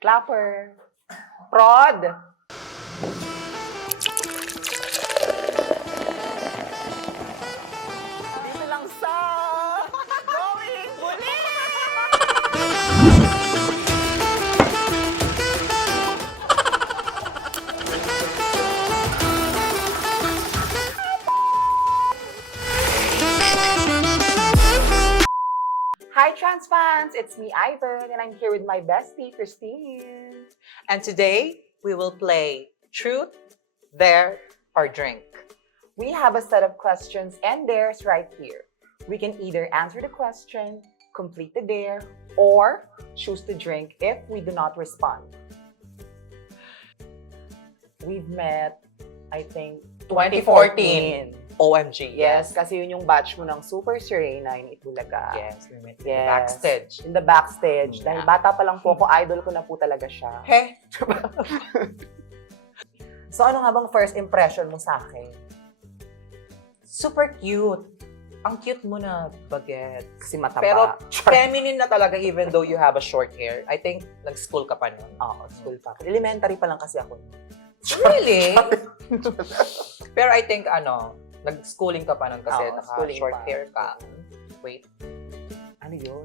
Clapper. Prod. Trans fans! It's me, Ivan, and I'm here with my bestie, Christine. And today, we will play Truth, Dare, or Drink. We have a set of questions and dares right here. We can either answer the question, complete the dare, or choose to drink if we do not respond. We've met, I think, 2014. OMG. Yes, kasi yun yung batch mo ng Super Serena in Itbulaga. Yes, we met in Yes. the backstage. In the backstage. Mm, Dahil yeah. bata pa lang po ako, idol ko na po talaga siya. Hey, So ano nga bang first impression mo sa akin? super cute. Ang cute mo na baget. Kasi mataba. Pero feminine na talaga even though you have a short hair. I think nag-school ka pa nun. Oo, school pa. Elementary pa lang kasi ako. Really? Pero I think ano, nag-schooling ka pa nun kasi Oo, naka schooling short pa. hair ka. Wait. Ano yun?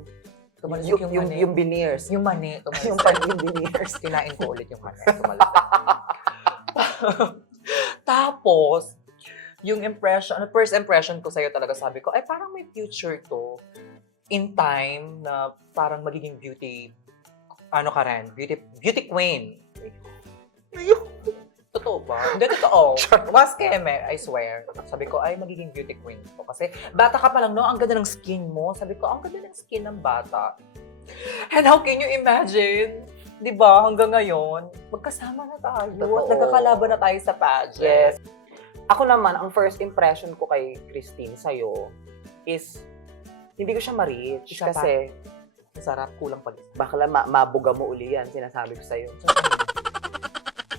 Tumalsik yung, yung, yung, mani. yung veneers. Yung mani. Tumalsik. yung pan yung veneers. Kinain ko ulit yung mani. Tumalsik. Tapos, yung impression, ano, first impression ko sa'yo talaga, sabi ko, ay parang may future to in time na parang magiging beauty, ano ka rin, beauty, beauty queen. Totoo ba? Hindi, totoo. Was keme, I swear. Sabi ko, ay, magiging beauty queen ko. Kasi, bata ka pa lang, no? Ang ganda ng skin mo. Sabi ko, ang ganda ng skin ng bata. And how can you imagine? Di ba, hanggang ngayon, magkasama na tayo. Totoo. At nagkakalaban na tayo sa pageant. Yes. Ako naman, ang first impression ko kay Christine sa'yo is hindi ko siya ma-reach Isa pa. kasi Masarap, kulang pa. bakla ma- mabuga mo uli yan, sinasabi ko sa'yo.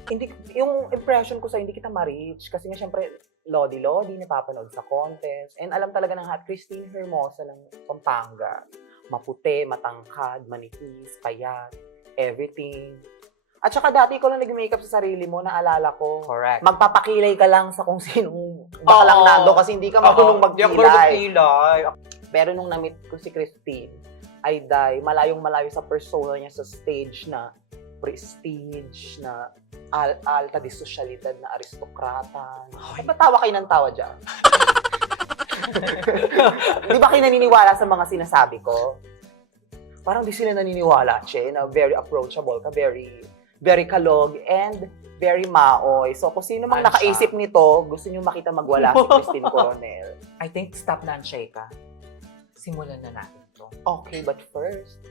Hindi, yung impression ko sa'yo, hindi kita ma-reach kasi nga syempre, lodi-lodi, napapanood sa contest. And alam talaga ng hat, Christine Hermosa ng Pampanga. Maputi, matangkad, manipis, payat, everything. At saka dati ko lang nag-makeup sa sarili mo, naalala ko. Correct. magpapakilay ka lang sa kung sinong bakalang Oo. nando kasi hindi ka marunong ako magkilay. magkilay. Pero nung na-meet ko si Christine, ay dahil malayong malayo sa persona niya sa stage na prestige, na al- alta di sosyalidad na aristokrata. Ay. Ba't ba tawa kayo ng tawa dyan? di ba kayo naniniwala sa mga sinasabi ko? Parang di sila naniniwala, Che, na very approachable ka, very, very kalog, and very maoy. So, kung sino mang Ano nakaisip nito, gusto nyo makita magwala si Christine Coronel. I think stop na ang shake Simulan na natin to. Okay, but first,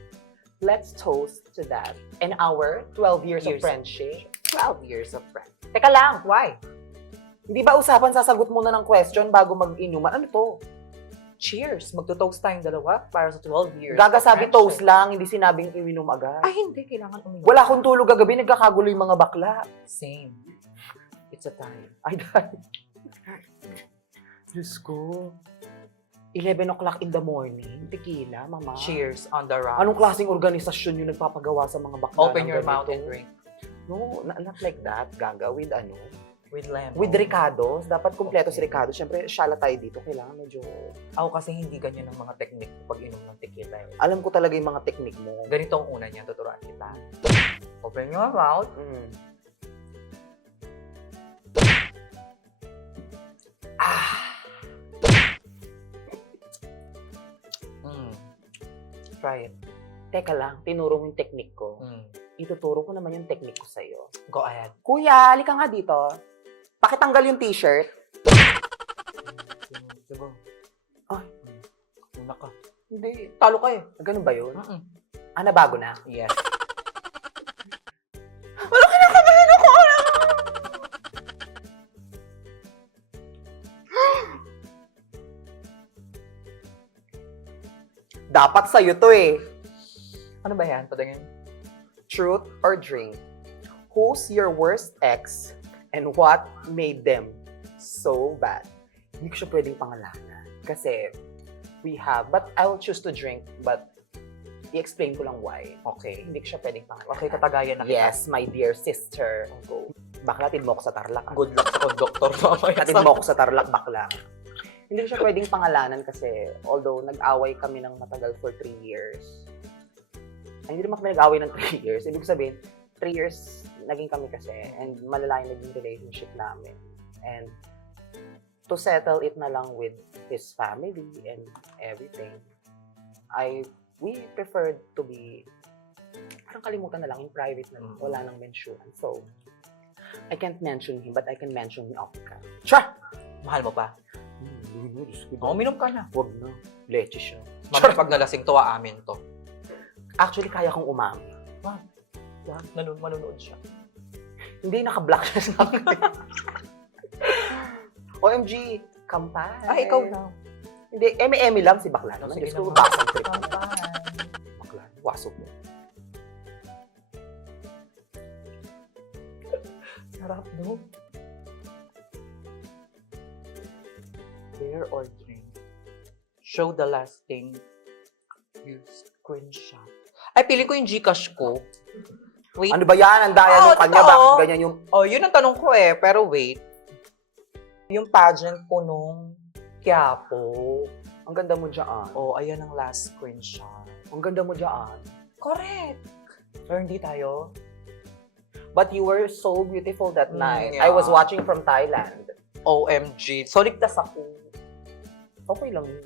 let's toast to that. And our 12 years, Years. of friendship. 12 years of friend. Teka lang, Why? hindi ba usapan sasagot muna ng question bago mag-inuman? Ano to? Cheers! Magto-toast tayong dalawa para sa 12 years. Gaga sabi friendship. toast lang, hindi sinabing inom agad. Ay, hindi. Kailangan uminom. Wala akong tulog kagabi, nagkakagulo yung mga bakla. Same. It's a time. Ay, dahil. Diyos ko. 11 o'clock in the morning, tequila, mama. Cheers on the rocks. Anong klaseng organisasyon yung nagpapagawa sa mga bakla? Open ng your ganito? mouth and drink. No, not like that. Gaga with ano? With lemon. With Ricardo's. Dapat kumpleto si. Ricardo. Siyempre, shala tayo dito. Kailangan medyo... Ako kasi hindi ganyan ang mga technique pag inom ng tequila. eh. Alam ko talaga yung mga technique mo. Ganito ang una niya, tuturuan kita. Open your mouth. Mm. Try it. Teka lang, tinuro mo yung technique ko. Mm. Ituturo ko naman yung technique ko sa'yo. Go ahead. Kuya, halika nga dito. Pakitanggal yung t-shirt. Diba? Ay. Una ka. Hindi. Talo ka eh. Ganun ba yun? Mm-mm. Ah, nabago na. Yes. Dapat sa'yo to eh. Ano ba yan? Padangin. Truth or drink? Who's your worst ex and what made them so bad? Hindi ko siya pwedeng pangalanan. Kasi we have, but I will choose to drink, but i-explain ko lang why. Okay. Hindi ko siya pwedeng pangalanan. Okay, katagayan na kita. Yes, my dear sister. Go. Bakla, tid mo sa Tarlac. ah. Good luck sa conductor mamaya. Hatid mo ako sa Tarlac, bakla. Hindi ko siya pwedeng pangalanan kasi although nag-away kami ng matagal for three years. Ay, hindi naman kami nag-away ng three years. Ibig sabihin, three years naging kami kasi and malala yung naging relationship namin. And to settle it na lang with his family and everything, I, we preferred to be, parang kalimutan na lang, in private na lang. Mm. Wala nang mention. So, I can't mention him, but I can mention off cam. Siya! Mahal mo pa? Hmm, Diyos ko, Oo, uminom ka na. Huwag na. Leche siya. Mamaya pag nalasing to, aamin to. Actually, kaya kong umami. Yan, nanun manunood siya. Hindi, naka-block siya sa akin. OMG, kampay. Ay, ikaw na. Hindi, eme-eme lang si Bakla naman. Sige Diyos ko, naman. basang trip. Kampay. Bakla, wasok mo. Sarap, no? Beer or drink? Show the last thing you screenshot. Ay, pili ko yung Gcash ko. Wait. Ano ba yan? Ang daya Oo, ng kanya. Bakit ganyan yung... Oh, yun ang tanong ko eh. Pero wait. Yung pageant ko nung Quiapo. Ang ganda mo dyan. Oh, ayan ang last screenshot. Ang ganda mo dyan. Correct. Pero hindi tayo. But you were so beautiful that Mm, night. yeah. I was watching from Thailand. OMG. So, ligtas ako. Okay lang yun.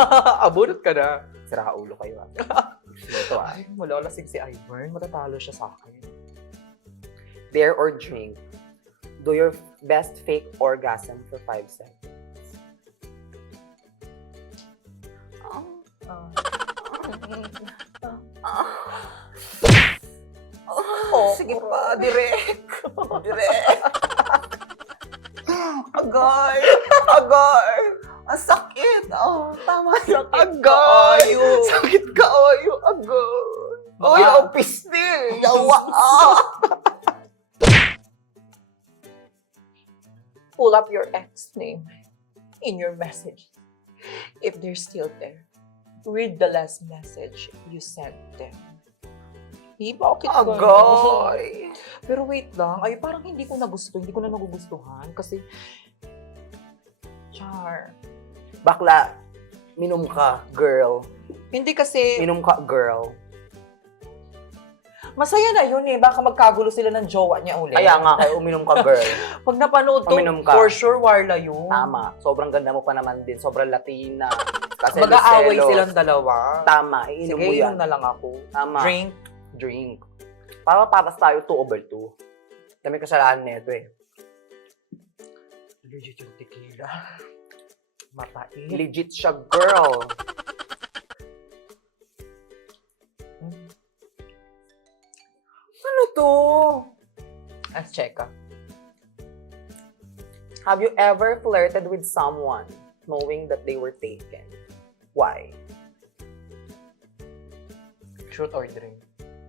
Abunot ka na. Sira ulo kayo ah. Ito ah. Ay, malalasing si Ivern. Matatalo siya sa akin. Beer or drink? Do your best fake orgasm for 5 seconds. Oh, Sige pa, direk. direk. Agay. Agay. Ang sakit. Oh, tama. Sakit Agay. kaayo. Sakit ka, ayo. Agay. Oy, ang pistil. Yawa. Ah. Pull up your ex name in your message. If they're still there, read the last message you sent them. Di ba? Okay Agay. Pero wait lang, ay parang hindi ko nagusto, hindi ko na nagugustuhan kasi Char. Bakla, minom ka, girl. Hindi kasi Minom ka, girl. masaya na yun eh. Baka magkagulo sila ng jowa niya ulit. Kaya nga, kayo uminom ka, girl. Pag napanood Uminom ka. for sure, warla yun. Tama. Sobrang ganda mo pa naman din. Sobrang Latina. Kasi Mag-aaway Lucelos. silang dalawa. Tama. Iinom Sige, mo yan. na lang ako. Tama. Drink. Drink. Para patas tayo 2 over 2. Kami kasalanan nito eh. Legit yung tequila. Mapait. Legit siya, girl. Hmm. Ano to? Let's check ah. Have you ever flirted with someone knowing that they were taken? Why? Shoot or drink.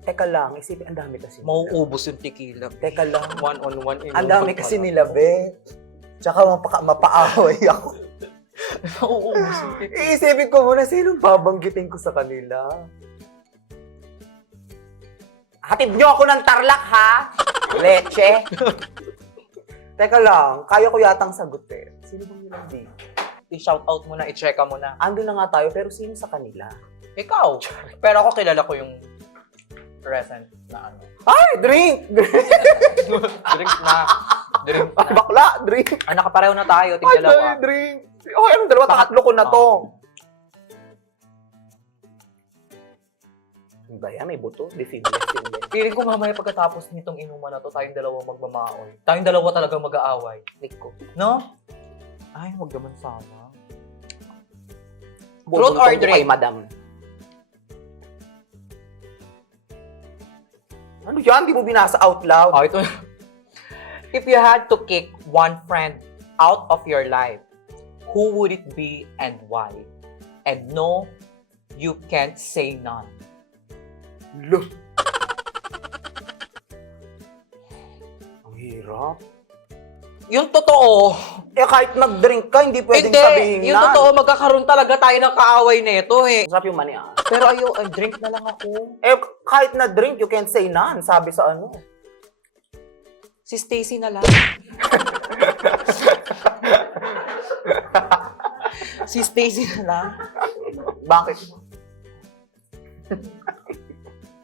Teka lang, isipin, ang dami kasi nila. Mauubos yung tequila. Teka lang. One on one. Ang dami kasi nila, be. Tsaka mapaka, mapaaway ako. Mauubos yung tequila. Iisipin ko muna, sinong babanggitin ko sa kanila? Hatid niyo ako ng tarlak, ha? Leche. Teka lang, kaya ko yatang sagutin. Sino bang nilang di? I-shout out mo na, i-check mo na. Ando na nga tayo, pero sino sa kanila? Ikaw. Pero ako kilala ko yung present na ano. Ay, drink! Drink na. Drink Ay, na. bakla, drink! Ah, nakapareho na tayo. Ay, Tigdalawa. drink! Oh, anong dalawa? Tatlo ko na to. Oh. Ba yan? May buto? Yun din. Feeling ko mamaya pagkatapos nitong inuman na to, tayong dalawa magmamaoy. Tayong dalawa talaga mag-aaway. Click ko. No? Ay, wag naman sana. Bubultong or drink? Kay madam. Ano yan? Di mo binasa out loud? Oh, ito. If you had to kick one friend out of your life, who would it be and why? And no, you can't say none. Lo. Ang hirap. Yung totoo, Eh, kahit mag-drink ka, hindi pwedeng hindi, sabihin yung na. totoo, magkakaroon talaga tayo ng kaaway nito eh. Masarap yung mani ah. Pero ayo, eh, drink na lang ako. Eh, kahit na drink, you can't say none, sabi sa ano. Si Stacy na lang. si Stacy na lang. Bakit?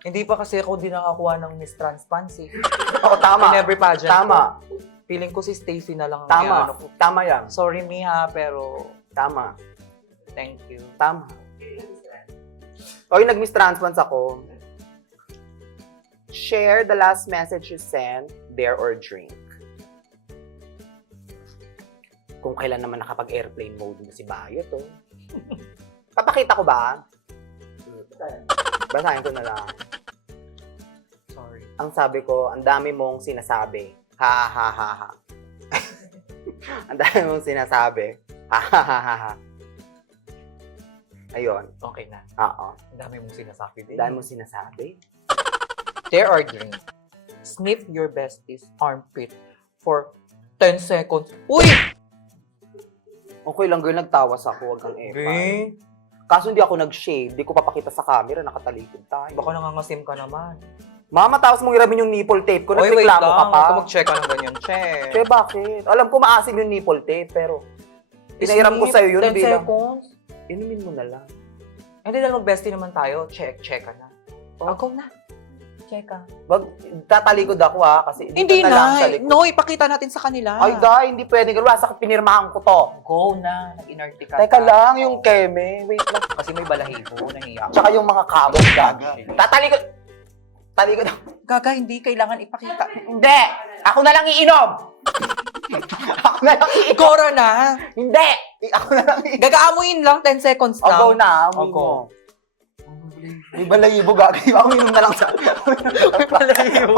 Hindi pa kasi ako din nakakuha ng Miss Transparency. Oo, tama. In every pageant. Tama. ko. Feeling ko si Stacy na lang. ang Tama. iano ko. Tama yan. Sorry, Miha, pero Tama. thank you. Tama. O yung nag-mistransplants ako, share the last message you sent, dare or drink. Kung kailan naman nakapag-airplane mode na si Bayo to. Papakita ko ba? Basahin ko na lang. Sorry. Ang sabi ko, ang dami mong sinasabi. Ha ha ha ha. ang dami mong sinasabi. Ha ha ha ha ha. Ayun. Okay na. Oo. Ang dami mong sinasabi din. Ang dami mong sinasabi. Dare or drink. Sniff your bestie's armpit for 10 seconds. Uy! Okay lang, girl. Nagtawas ako. Huwag kang epa. Okay. Kaso hindi ako nag-shave. Di ko papakita sa camera. Nakatalikod tayo. Baka nangangasim ka naman. Mama, tapos mong iramin yung nipple tape ko. Uy, wait Nagreklamo lang. ka pa. Huwag ka mag-check ka ng ganyan. Check. Che, bakit? Alam ko maasim yung nipple tape, pero pinahiram ko sa'yo yun 10 bilang... seconds. Inumin mo na lang. Hindi dahil mag-bestie naman tayo. Check, check ka na. Oh. Ako na. Check ka. Wag, tatalikod ako ha, kasi dito Hindi na lang na. sa likod. No, ipakita natin sa kanila. Ay, da, hindi pwede. Girl, wasa pinirmahan ko to. Go na. Nag-inerte ka. Teka lang, yung keme. Wait lang. Kasi may balahibo. Nahiya ka. Tsaka yung mga kamot, gaga. Tatalikod. Talikod ako. Gaga, hindi kailangan ipakita. Hindi! Ako na lang iinom! ako na lang iinom! Gora na. Hindi! Ako na lang iinom. Gagaamuin lang 10 seconds lang. go na. O, Uminom. go. May balayibo, gaga. Uminom na lang sa... May balahibo.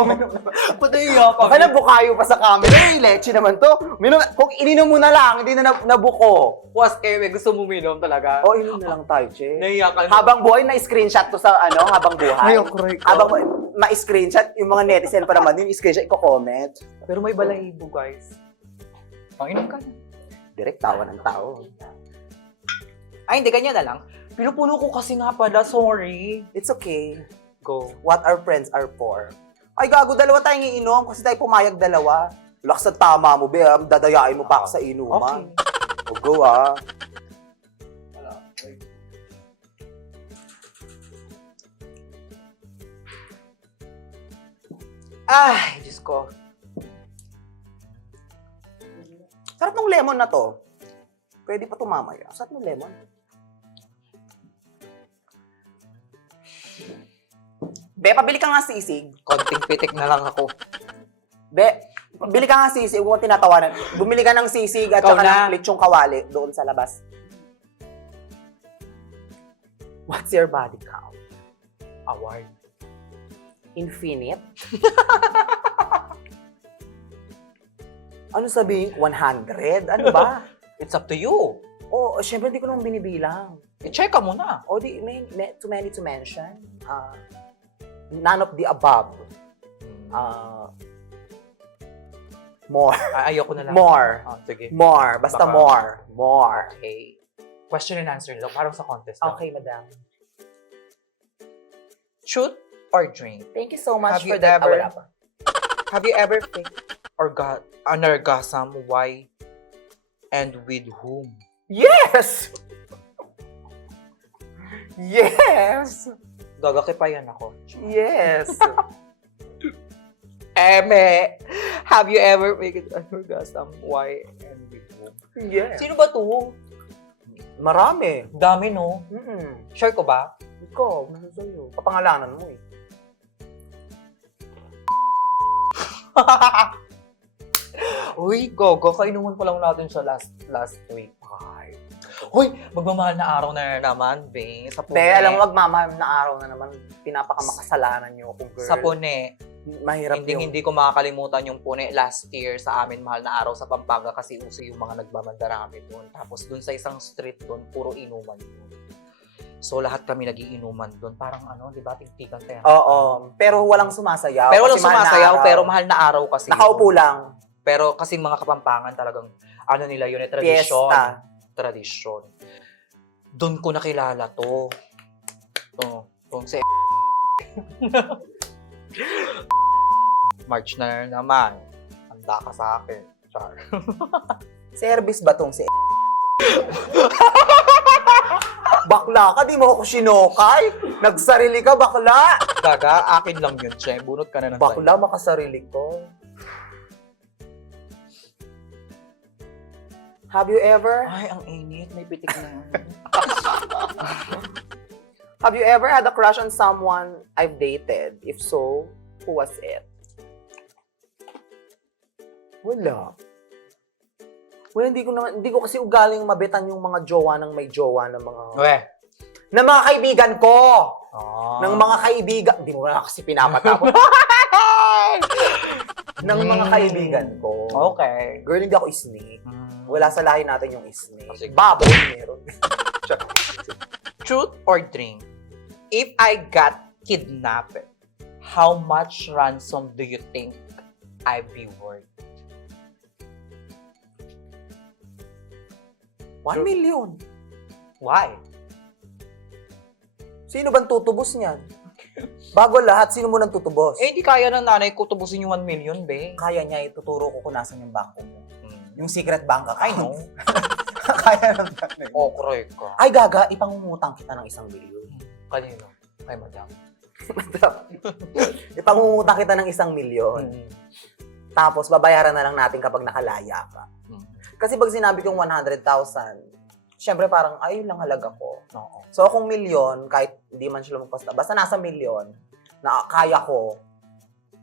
Patahiya ka. Baka nabukayo pa sa camera. Eh, leche naman to. Uminom, kung ininom mo na lang, hindi na nab- nabuko. Was Keme, gusto mo minom talaga. O, inom na lang tayo, che. Nahiya ka. Habang buhay, na-screenshot ko sa ano, habang buhay. Ay, okay. Habang buhay, ma-screenshot, yung mga netizen pa naman, yung screenshot, i-comment. Pero may balahibo, guys. Ang inom ka na. Direct tawa ng tao. Ay, hindi, ganyan na lang. Pinupuno ko kasi nga pala, sorry. It's okay. Go. What our friends are for. Ay, gago, dalawa tayong iinom kasi tayo pumayag dalawa. Laks tama mo, be. ah. Dadayain mo pa ako sa inuman. O, go, ah. Ay, Diyos ko. Sarap ng lemon na to. Pwede pa tumamaya. Sarap ng lemon. Be, pabili ka nga sisig. Konting pitik na lang ako. Be, bili ka nga sisig. Huwag tinatawanan. Bumili ka ng sisig at Ikaw saka na. ng lechong kawali doon sa labas. What's your body count? Award. Infinite? ano sabihin? 100? Ano ba? It's up to you. oh, syempre hindi ko naman binibilang. I-check ka muna. O di, may, may, too many to mention. Uh, none of the above. Uh, more. Ay, ayoko na lang. More. Ah, sige. More. Basta Baka- more. More. Okay. Question and answer lang. Parang sa contest. Okay, madam. Shoot or drink? Thank you so much Have for you that. Ah, ever- wala pa. Have you ever faked or got an orgasm? Why? And with whom? Yes! yes! Gagakipayan ako. Yes! Eme! Have you ever faked an orgasm? Why? And with whom? yes. Sino ba to? Marami. Dami, no? Mm-mm. Sure ko ba? Ikaw, nasa sa'yo. Kapangalanan mo eh. Uy, gogo, kainuman ko lang natin siya last last week. Uy, magmamahal na araw na naman, be. Sa pune. Be, alam mo, magmamahal na araw na naman, pinapakamakasalanan niyo ako, girl. Sa pune, Mahirap hindi yung... hindi ko makakalimutan yung pune last year sa amin mahal na araw sa Pampanga kasi uso yung mga nagmamandarami doon. Tapos doon sa isang street doon, puro inuman doon. So lahat kami nagiinuman doon. Parang ano, di ba, tigtikan tayo. Oo. Pero walang sumasayaw. Pero walang mahal sumasayaw, pero mahal na araw kasi. Nakaupo lang. Pero kasi mga kapampangan talagang, ano nila yun, eh, tradisyon. Fiesta. Tradisyon. Doon ko nakilala to. Oh, kung si March na naman. Handa ka sa akin. Char. Service ba tong si Bakla ka, di mo ako sinokay. Nagsarili ka, bakla. Gaga, akin lang yun, Che. Bunot ka na ng Bakla, makasarili ko. Have you ever, Ay, ang init. May pitik na. have you ever had a crush on someone I've dated? If so, who was it? Wala. Well, hindi ko naman, hindi ko kasi ugaling mabitan yung mga jowa ng may jowa ng mga, Uwe. ng mga kaibigan ko. Oh. ng mga kaibigan, di mo na kasi pinapatapon. ng mga kaibigan ko. Okay. Girl, hindi ako snake. Mm. Wala sa lahi natin yung snake. Sige. Baboy, meron. Truth or drink? If I got kidnapped, how much ransom do you think I'd be worth? One million. Why? Sino bang tutubos niyan? Bago lahat, sino mo nang tutubos? Eh, di kaya ng nanay ko tubusin yung 1 million, be. Kaya niya, ituturo ko kung nasan yung bangko mo. Mm. Yung secret bank account. I know. Kaya ng nanay. Oh, correct ka. Ay, gaga, ipangungutang kita ng isang milyon. Kanino? Kay madam. ipangungutang kita ng isang milyon. Mm. Tapos, babayaran na lang natin kapag nakalaya ka. Mm. Kasi pag sinabi kong 100,000, syempre parang, ayun lang halaga ko. Oo. So, kung milyon, kahit hindi man siya lumagpas na, basta nasa milyon, na kaya ko,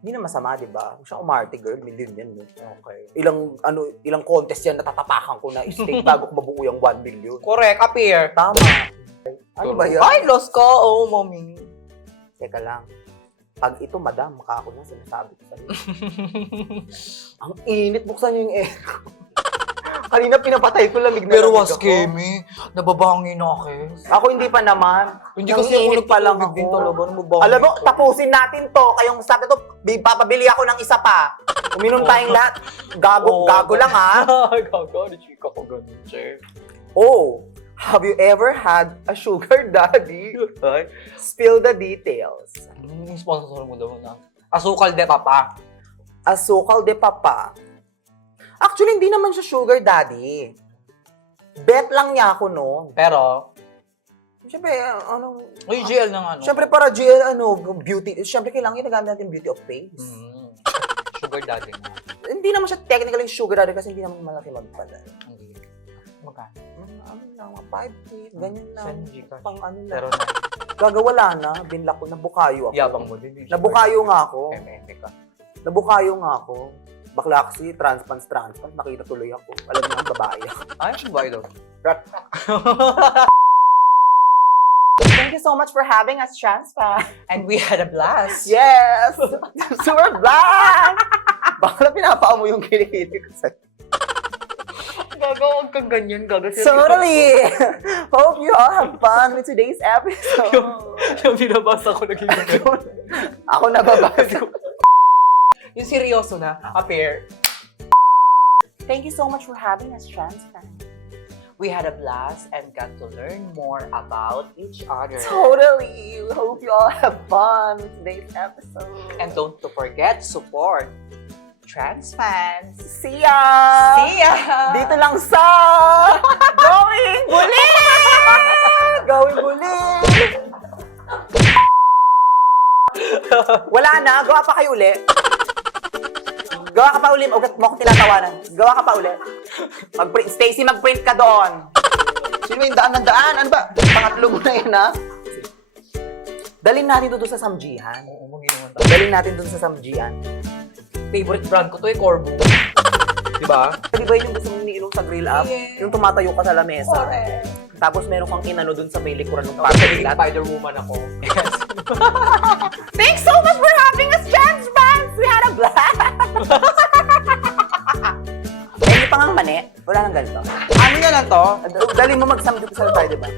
hindi na masama, di ba? Kung siya umarte, girl, milyon yan. eh. Okay. Ilang, ano, ilang contest yan natatapakan ko na state bago ko mabuo yung 1 million. Correct, appear. Tama. Ano ba yan? Ay, lost ko. Oh, mommy. Teka lang. Pag ito, madam, maka ako na sinasabi ko sa'yo. Ang init, buksan niyo yung aircon. Kanina pinapatay ko lamig na Pero lamig was ako. Kemi, nababangin ako. Ako hindi pa naman. Hindi kasi ako pa lang nagtutubig din ako. talaga. Nababangin Alam mo, ako. tapusin natin to. Kayong sabi to, bi- papabili ako ng isa pa. Uminom tayong lahat. Gago, Oo, gago lang ha. Gago. Di chika ko ganun, che. Oh, have you ever had a sugar daddy? Ay. Spill the details. Yung sponsor mo daw na. Asukal de papa. Asukal de papa. Actually, hindi naman siya sugar daddy. Bet lang niya ako noon. Pero, Siyempre, ano, uy, GL ng ano. siyempre para GL, ano, beauty, siyempre kailangan ginagamit natin beauty of face. Mm. Sugar daddy nga. Hindi naman siya technically sugar daddy kasi hindi naman malaki magpadala. Hindi. Magkano? Mga ano lang, mga 5 feet, ganyan lang. Pang ano lang. Pero na, Gagawala na, binlock ko, nabukayo ako. yabang mo din. Nabukayo nga ako. MME ka. Nabukayo nga ako. Bakla kasi, transpants, transpants, nakita tuloy ako. Alam mo ang babae ako. Ay, ano ba ito? Thank you so much for having us, Transpa. And we had a blast. Yes! Super black! Bakla pinapao mo yung kilikili ko sa'yo. Gago, huwag kang ganyan. Gago. Totally! Hope you all have fun with today's episode. Yung binabasa ko naging ganyan. Ako nababasa. Yung seryoso na, appear. Thank you so much for having us, Transpa. We had a blast and got to learn more about each other. Totally! Hope you all have fun with today's episode. And don't to forget, support trans fans. See ya! See ya! Dito lang sa Going Bulit! Going Bulit! Wala na, gawa pa kayo uli. Gawa ka pa uli, ugat mo ako tinatawanan. Gawa ka pa uli. Mag Stacy, mag-print ka doon. Sino yung daan ng daan? Ano ba? Pangatlo mo na yun, ha? Dalhin natin doon sa Samjihan. Oo, mag-inuman tayo. Dalhin natin doon sa Samjihan. Favorite brand ko to eh, Corbu. Diba? Di ba yun yung gusto mong iniinom sa grill up? Yeah. Yung tumatayo ka sa lamesa. Correct. Tapos meron kang inano dun sa may likuran ng lot. Spider-Woman ako. Yes. Thanks so much for having us, Trans Fans! We had a blast! Hindi pa nga mani. Wala nang ganito. ano na lang to? Dali mo mag-samgyup sa tayo, di ba?